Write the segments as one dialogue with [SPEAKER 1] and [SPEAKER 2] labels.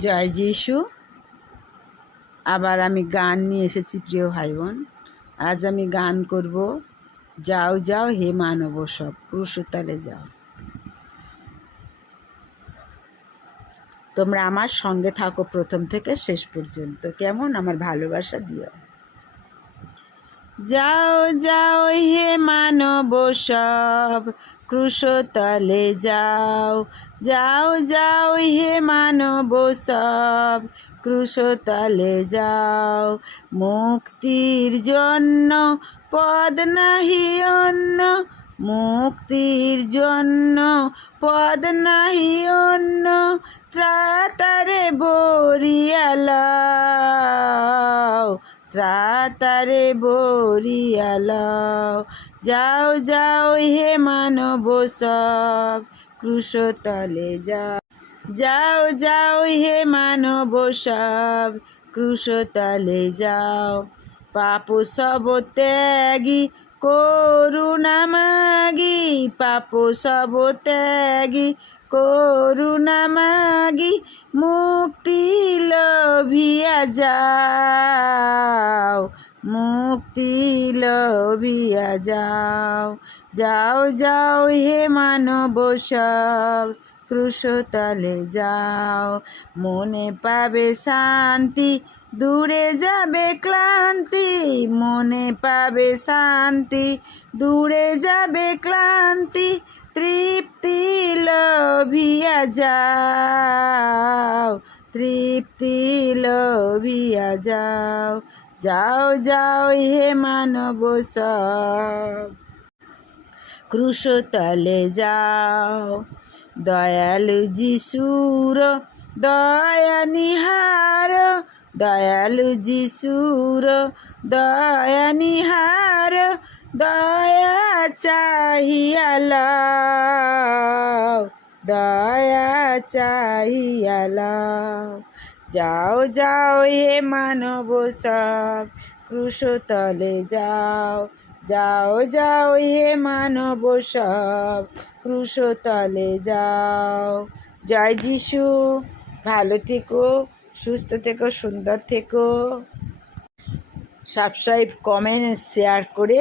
[SPEAKER 1] জয় যিশু। আবার আমি গান নিয়ে এসেছি, প্রিয় ভাই বোন আজ আমি গান করব, যাও যাও হে মানব সব ক্রুশতালে যাও। তোমরা আমার সঙ্গে থাকো প্রথম থেকে শেষ পর্যন্ত, কেমন? আমার ভালোবাসা দিও। যাও যাও হে মানব সব, ক্রুশতলে যাও। যাও যাও হে মানব সব, ক্রুশতলে যাও। মুক্তির জন্য পদ নাহি অন্য, মুক্তির জন্য পদ নাহি অন্য, ত্রাতারে বরিয়ালাও ত্রাতারে বরিয়ালাও যাও যাও হে মানব সব ক্রুশতলে যাও। যাও যাও হে মানব সব ক্রুশতলে যাও। পাপ সব ত্যাগী, করুণা মাগি, পাপ সব ত্যাগী করুণা মাগি মুক্তি লভিয়া যাও, মুক্তি লভিয়া যাও। যাও যাও হে মানব সব, ক্রুশতলে যাও। মনে পাবে শান্তি, দূরে যাবে ক্লান্তি। মনে পাবে শান্তি, দূরে যাবে ক্লান্তি, তৃপ্তি লভিয়া যাও, তৃপ্তি লভিয়া যাও। যাও যাও হে মানব সব। ক্রুশতলে যাও, দয়ালু যিশুর দয়া নিহার, দয়ালু যিশুর দয়া নিহার দয়া চাহিয়ালাও দয়া চাহিয়ালাও যাও যাও হে মানব সব, ক্রুশতলে যাও। যাও যাও হে মানব সব, ক্রুশতলে যাও। জয় যিশু, ভালো থেকো, সুস্থ থেকো, সুন্দর থেকো। সাবস্ক্রাইব কমেন্ট শেয়ার করে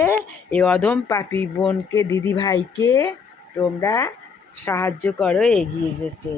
[SPEAKER 1] এই অধম পাপি বোনকে দিদি ভাইকে তোমরা সাহায্য করো এগিয়ে যেতে।